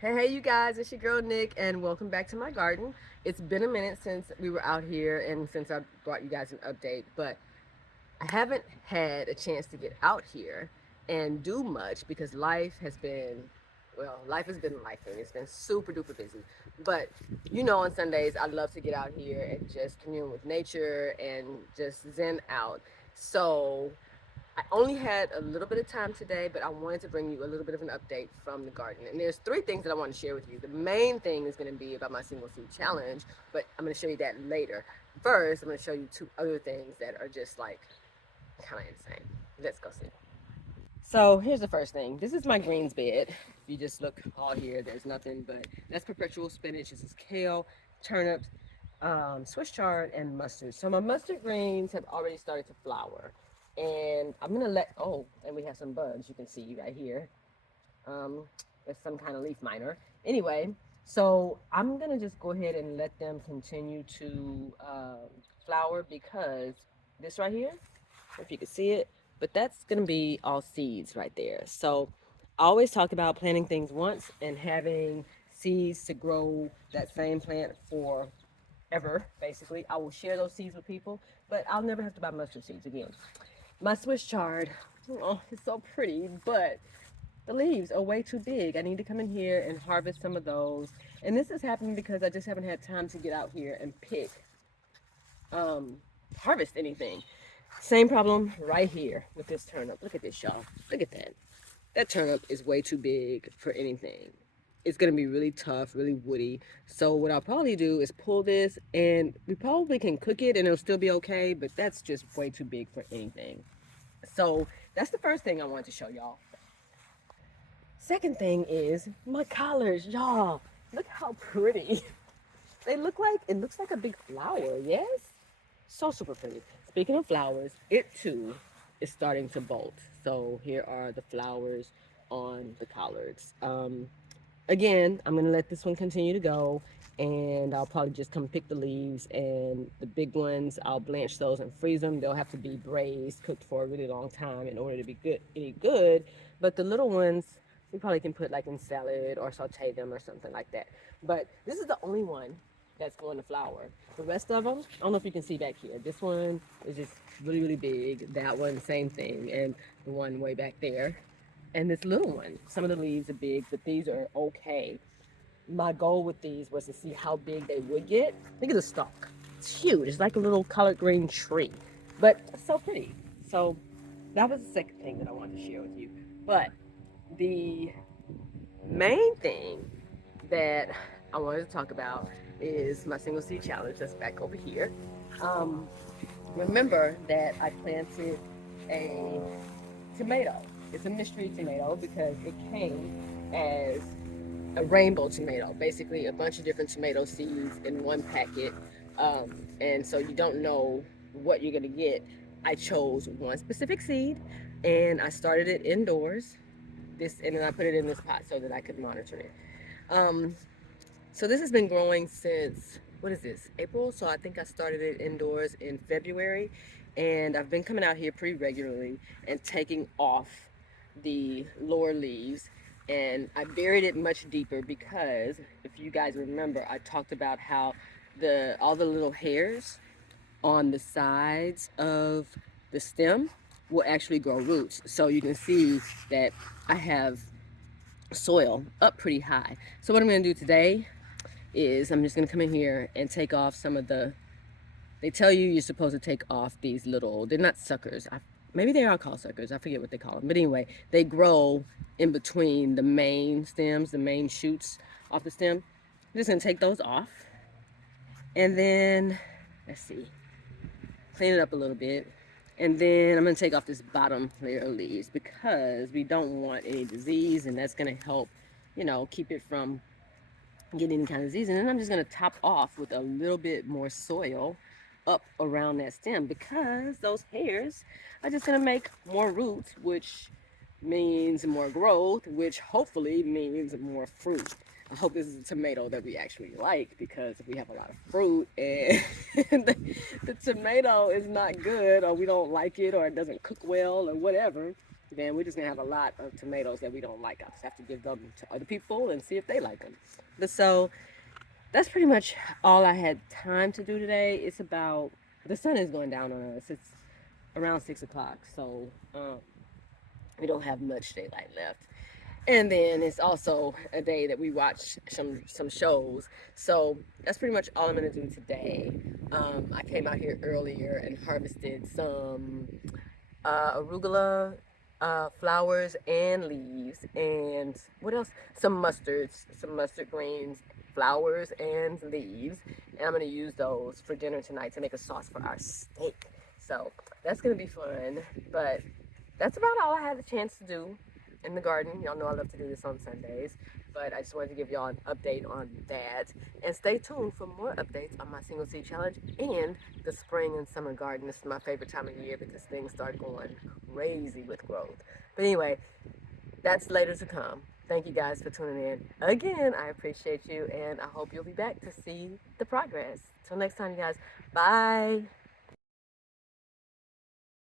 Hey, you guys, it's your girl Nick, and welcome back to my garden. It's been a minute since we were out here and since I brought you guys an update, but I haven't had a chance to get out here and do much because life has been life, and it's been super duper busy. But on Sundays, I love to get out here and just commune with nature and just zen out. So I only had a little bit of time today, but I wanted to bring you a little bit of an update from the garden. And there's three things that I want to share with you. The main thing is going to be about my single seed challenge, but I'm going to show you that later. First, I'm going to show you two other things that are just like kind of insane. Let's go see. So here's the first thing. This is my greens bed. If you just look all here, there's nothing but that's perpetual spinach. This is kale, turnips, Swiss chard, and mustard. So my mustard greens have already started to flower, and I'm gonna let. Oh, and we have some bugs. You can see right here. Um, there's some kind of leaf miner. Anyway, so I'm gonna just go ahead and let them continue to flower because this right here, if you can see it, but that's going to be all seeds right there. So I always talk about planting things once and having seeds to grow that same plant for ever, basically. I will share those seeds with people, but I'll never have to buy mustard seeds again. My Swiss chard, oh, it's so pretty, but the leaves are way too big. I need to come in here and harvest some of those. And this is happening because I just haven't had time to get out here and um, harvest anything. Same problem right here with this turnip. Look at this, y'all. Look at that. That turnip is way too big for anything. It's gonna be really tough, really woody. So what I'll probably do is pull this, and we probably can cook it and it'll still be okay, but that's just way too big for anything. So that's the first thing I wanted to show y'all. Second thing is my collards, y'all. Look how pretty. They look like, it looks like a big flower, yes? So super pretty. Speaking of flowers, it too is starting to bolt. So here are the flowers on the collards. Again, I'm gonna let this one continue to go, and I'll probably just come pick the leaves, and the big ones I'll blanch those and freeze them. They'll have to be braised, cooked for a really long time in order to be good, any good. But the little ones we probably can put like in salad or saute them or something like that. But this is the only one that's going to flower. The rest of them, I don't know if you can see back here. This one is just really, really big. That one, same thing. And the one way back there. And this little one, some of the leaves are big, but these are okay. My goal with these was to see how big they would get. Look at the stalk. It's huge. It's like a little collard green tree, but it's so pretty. So that was the second thing that I wanted to share with you. But the main thing that I wanted to talk about is my single seed challenge that's back over here. Um, Remember that I planted a tomato. It's a mystery tomato because it came as a rainbow tomato, basically a bunch of different tomato seeds in one packet. And so you don't know what you're gonna get. I chose one specific seed and I started it indoors. And then I put it in this pot so that I could monitor it. Um, so this has been growing since, what is this, April? So I think I started it indoors in February, and I've been coming out here pretty regularly and taking off the lower leaves. And I buried it much deeper because if you guys remember, I talked about how the all the little hairs on the sides of the stem will actually grow roots. So you can see that I have soil up pretty high. So what I'm going to do today is I'm just going to come in here and take off some of the, they tell you you're supposed to take off these little, they're not suckers. Maybe they are called suckers. I forget what they call them. But anyway, they grow in between the main stems, the main shoots off the stem. I'm just going to take those off. And then, let's see, clean it up a little bit. And then I'm going to take off this bottom layer of leaves because we don't want any disease, and that's going to help, keep it from getting any kind of disease. And then I'm just going to top off with a little bit more soil up around that stem because those hairs are just going to make more roots, which means more growth, which hopefully means more fruit. I hope this is a tomato that we actually like, because if we have a lot of fruit and the tomato is not good, or we don't like it, or it doesn't cook well or whatever, then we're just gonna have a lot of tomatoes that we don't like. I just have to give them to other people and see if they like them. But so that's pretty much all I had time to do today. It's about the sun is going down on us. It's around 6 o'clock, so we don't have much daylight left. And then it's also a day that we watch some shows. So that's pretty much all I'm gonna do today. I came out here earlier and harvested some arugula flowers and leaves, and what else? Some mustard greens, flowers and leaves, and I'm gonna use those for dinner tonight to make a sauce for our steak. So that's gonna be fun. But that's about all I had a chance to do in the garden. Y'all know I love to do this on Sundays, but I just wanted to give y'all an update on that. And stay tuned for more updates on my single seed challenge and the spring and summer garden. This is my favorite time of year because things start going crazy with growth. But anyway, that's later to come. Thank you guys for tuning in. Again, I appreciate you, and I hope you'll be back to see the progress. Till next time, you guys. Bye.